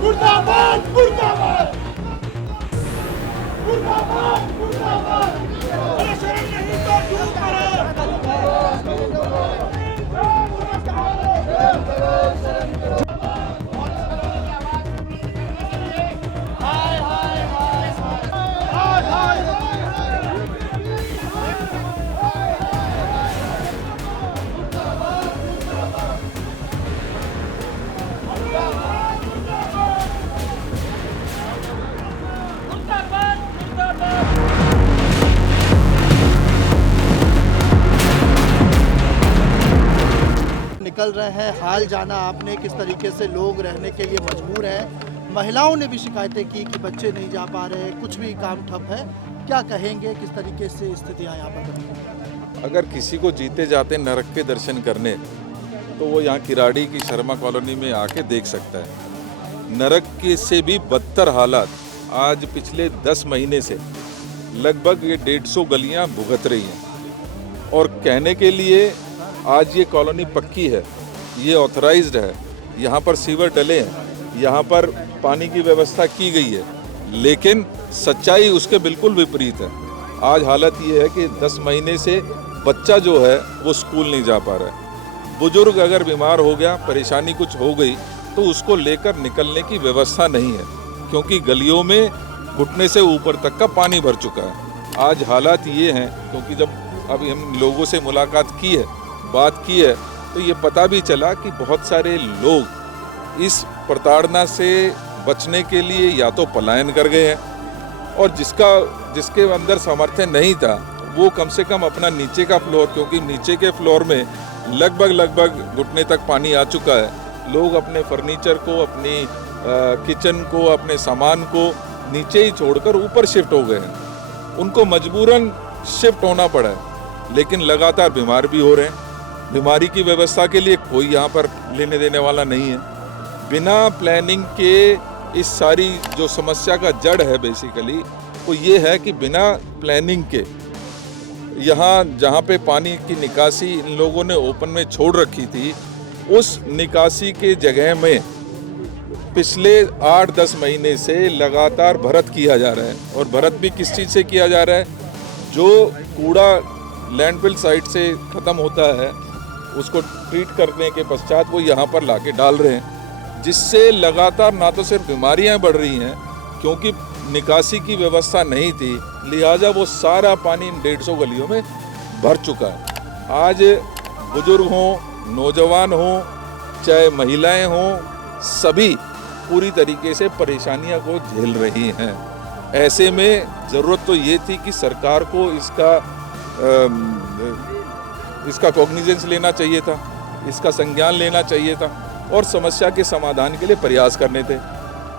मुर्दाबाद मुर्दाबाद मुर्दाबाद मुर्दाबाद। अरे शर्म नहीं तो दूर करो। निकल रहे हैं, हाल जाना आपने किस तरीके से लोग रहने के लिए मजबूर हैं। महिलाओं ने भी शिकायतें की कि बच्चे नहीं जा पा रहे, कुछ भी काम ठप है। क्या कहेंगे, किस तरीके से स्थितियां यहाँ पर बनी हैं? अगर किसी को जीते जाते नरक के दर्शन करने तो वो यहाँ किराड़ी की शर्मा कॉलोनी में आके देख सकता है। नरक के से भी बदतर हालात आज पिछले 10 महीने से लगभग ये 150 गलियाँ भुगत रही हैं। और कहने के लिए आज ये कॉलोनी पक्की है, ये ऑथराइज्ड है, यहाँ पर सीवर डले हैं, यहाँ पर पानी की व्यवस्था की गई है, लेकिन सच्चाई उसके बिल्कुल विपरीत है। आज हालत ये है कि 10 महीने से बच्चा जो है वो स्कूल नहीं जा पा रहा है। बुजुर्ग अगर बीमार हो गया, परेशानी कुछ हो गई तो उसको लेकर निकलने की व्यवस्था नहीं है, क्योंकि गलियों में घुटने से ऊपर तक का पानी भर चुका है। आज हालात ये हैं, क्योंकि जब अभी हम लोगों से मुलाकात की है, बात की है, तो ये पता भी चला कि बहुत सारे लोग इस प्रताड़ना से बचने के लिए या तो पलायन कर गए हैं, और जिसके अंदर सामर्थ्य नहीं था वो कम से कम अपना नीचे का फ्लोर, क्योंकि नीचे के फ्लोर में लगभग घुटने तक पानी आ चुका है, लोग अपने फर्नीचर को, अपनी किचन को, अपने सामान को नीचे ही छोड़कर ऊपर शिफ्ट हो गए हैं। उनको मजबूरन शिफ्ट होना पड़ा है, लेकिन लगातार बीमार भी हो रहे हैं। बीमारी की व्यवस्था के लिए कोई यहाँ पर लेने देने वाला नहीं है। बिना प्लानिंग के इस सारी जो समस्या का जड़ है बेसिकली वो ये है कि बिना प्लानिंग के यहाँ जहाँ पे पानी की निकासी इन लोगों ने ओपन में छोड़ रखी थी, उस निकासी के जगह में पिछले 8-10 महीने से लगातार भरत किया जा रहा है। और भरत भी किस चीज़ से किया जा रहा है? जो कूड़ा लैंडफिल साइट से ख़त्म होता है उसको ट्रीट करने के पश्चात वो यहाँ पर लाके डाल रहे हैं, जिससे लगातार ना तो सिर्फ बीमारियाँ बढ़ रही हैं, क्योंकि निकासी की व्यवस्था नहीं थी, लिहाजा वो सारा पानी इन 150 गलियों में भर चुका है। आज बुजुर्ग हों, नौजवान हों, चाहे महिलाएं हों, सभी पूरी तरीके से परेशानियां को झेल रही हैं। ऐसे में ज़रूरत तो ये थी कि सरकार को इसका कॉग्निजेंस लेना चाहिए था, इसका संज्ञान लेना चाहिए था और समस्या के समाधान के लिए प्रयास करने थे।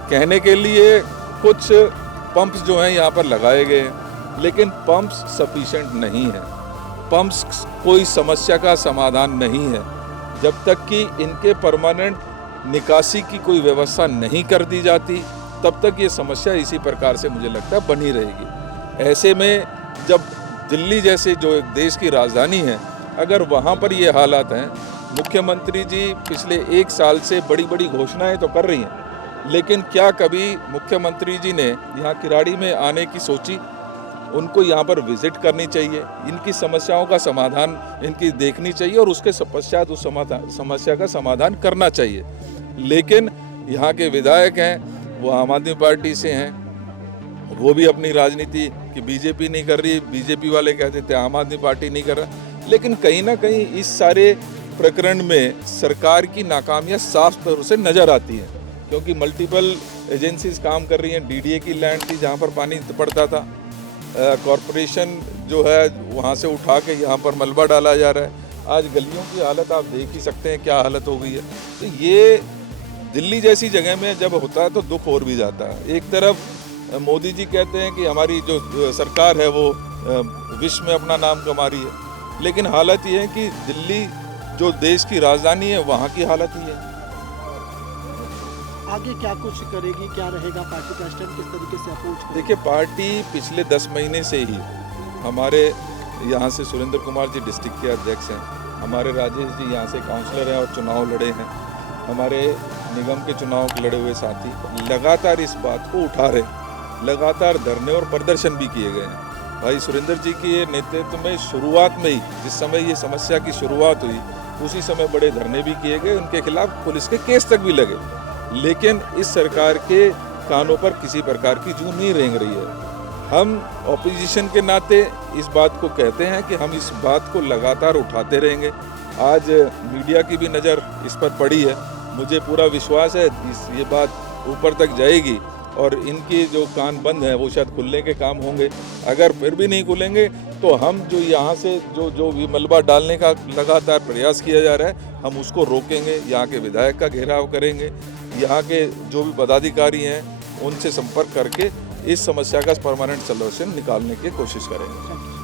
कहने के लिए कुछ पंप्स जो हैं यहाँ पर लगाए गए हैं, लेकिन पंप्स सफिशिएंट नहीं है। पंप्स कोई समस्या का समाधान नहीं है। जब तक कि इनके परमानेंट निकासी की कोई व्यवस्था नहीं कर दी जाती, तब तक ये समस्या इसी प्रकार से मुझे लगता है बनी रहेगी। ऐसे में जब दिल्ली जैसे जो एक देश की राजधानी है, अगर वहाँ पर ये हालात हैं, मुख्यमंत्री जी पिछले 1 साल से बड़ी बड़ी घोषणाएं तो कर रही हैं, लेकिन क्या कभी मुख्यमंत्री जी ने यहाँ किराड़ी में आने की सोची? उनको यहाँ पर विजिट करनी चाहिए, इनकी समस्याओं का समाधान इनकी देखनी चाहिए और उसके पश्चात उस समस्या का समाधान करना चाहिए। लेकिन यहाँ के विधायक हैं वो आम आदमी पार्टी से हैं, वो भी अपनी राजनीति की बीजेपी नहीं कर रही, बीजेपी वाले कहते थे आम आदमी पार्टी नहीं कर रहा। लेकिन कहीं ना कहीं इस सारे प्रकरण में सरकार की नाकामियां साफ तौर से नज़र आती हैं, क्योंकि मल्टीपल एजेंसीज काम कर रही हैं। डीडीए की लैंड थी जहाँ पर पानी पड़ता था, कॉरपोरेशन जो है वहाँ से उठा के यहाँ पर मलबा डाला जा रहा है। आज गलियों की हालत आप देख ही सकते हैं क्या हालत हो गई है। तो ये दिल्ली जैसी जगह में जब होता है तो दुख और भी जाता है। एक तरफ मोदी जी कहते हैं कि हमारी जो सरकार है वो विश्व में अपना नाम कमा रही है, लेकिन हालत ये है कि दिल्ली जो देश की राजधानी है वहाँ की हालत ही है। आगे क्या कुछ करेगी, क्या रहेगा पार्टी का स्टैंड, किस तरीके से अप्रोच करेगी? देखिए, पार्टी पिछले 10 महीने से ही हमारे यहाँ से सुरेंद्र कुमार जी डिस्ट्रिक्ट के अध्यक्ष हैं, हमारे राजेश जी यहाँ से काउंसलर हैं और चुनाव लड़े हैं, हमारे निगम के चुनाव लड़े हुए साथी लगातार इस बात को उठा रहे, लगातार धरने और प्रदर्शन भी किए गए हैं। भाई सुरेंद्र जी के ये नेतृत्व में शुरुआत में ही, जिस समय ये समस्या की शुरुआत हुई, उसी समय बड़े धरने भी किए गए, उनके खिलाफ पुलिस के केस तक भी लगे, लेकिन इस सरकार के कानों पर किसी प्रकार की जूं नहीं रेंग रही है। हम ऑपोजिशन के नाते इस बात को कहते हैं कि हम इस बात को लगातार उठाते रहेंगे। आज मीडिया की भी नज़र इस पर पड़ी है, मुझे पूरा विश्वास है ये बात ऊपर तक जाएगी और इनके जो कान बंद हैं वो शायद खुलने के काम होंगे। अगर फिर भी नहीं खुलेंगे तो हम जो यहाँ से जो भी मलबा डालने का लगातार प्रयास किया जा रहा है, हम उसको रोकेंगे। यहाँ के विधायक का घेराव करेंगे, यहाँ के जो भी पदाधिकारी हैं उनसे संपर्क करके इस समस्या का परमानेंट सॉल्यूशन निकालने की कोशिश करेंगे।